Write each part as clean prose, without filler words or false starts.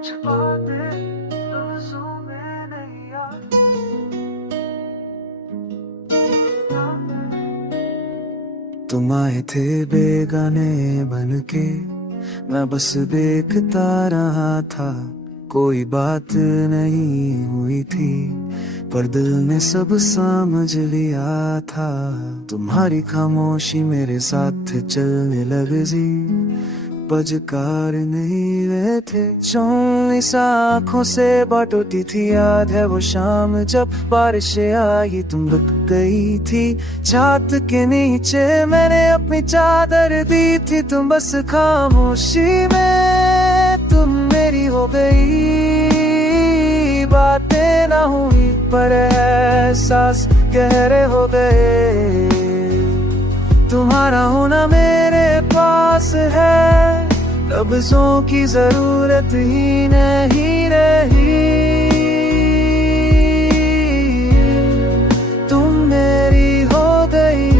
कुछ बातें लफ्जों में नहीं आती। तुम आए थे बेगाने बनके, मैं बस देखता रहा था। कोई बात नहीं हुई थी, पर दिल ने सब समझ लिया था। तुम्हारी खामोशी मेरे साथ चलने लगी, पजकार नहीं वे थे। चुन आँखों से बात होती थी, याद है वो शाम जब बारिश आई तुम रुक गई थी। छात के नीचे मैंने अपनी चादर दी थी, तुम बस खामोशी में तुम मेरी हो गई। बातें ना हुई पर एहसास गहरे हो गए। तुम्हारा होना मेरे पास है, लफ्जों की जरूरत ही नहीं रही। तुम मेरी हो गई।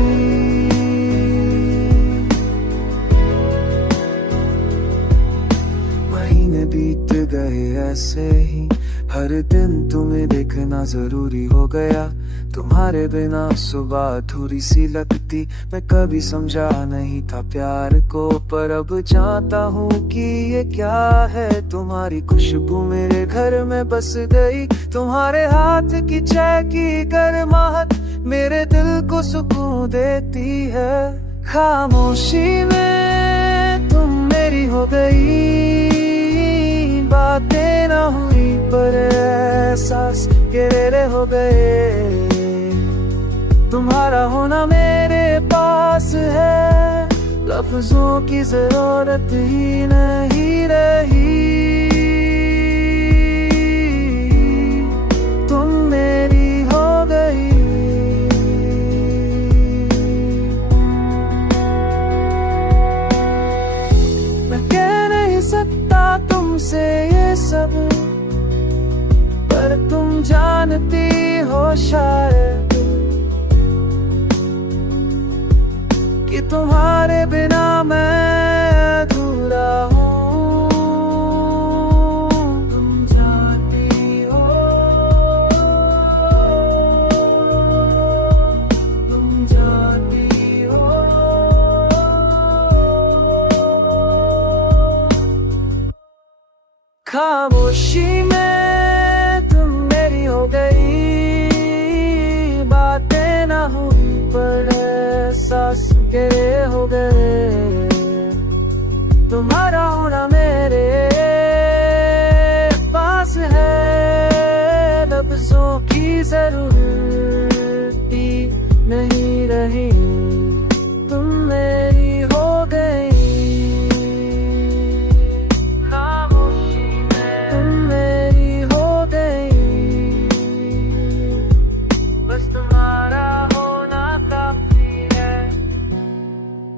महीने बीत गए ऐसे ही, हर दिन तुम्हें देखना जरूरी हो गया। तुम्हारे बिना सुबह अधूरी सी लगती, मैं कभी समझा नहीं था प्यार को, पर अब जानता हूँ कि ये क्या है। तुम्हारी खुशबू मेरे घर में बस गई, तुम्हारे हाथ की चाय की गर्माहट मेरे दिल को सुकून देती है। खामोशी में तुम मेरी हो गई। बातें ना हुई पर एहसास गहरे हो गए। तुम्हारा होना मेरे पास है, लफ्जों की जरूरत ही नहीं रही। तुम मेरी हो गई। मैं कह नहीं सकता तुमसे ये सब, पर तुम जानती हो शायद कि तुम्हारे बिना मैं अधूरा हूँ। तुम जानती हो, तुम जानती हो। खामोशी में तुम मेरी हो गई। बातें ना हुई पर एहसास गहरे हो गए। तुम्हारा होना मेरे पास है, लफ्जों की जरूरत ही नहीं।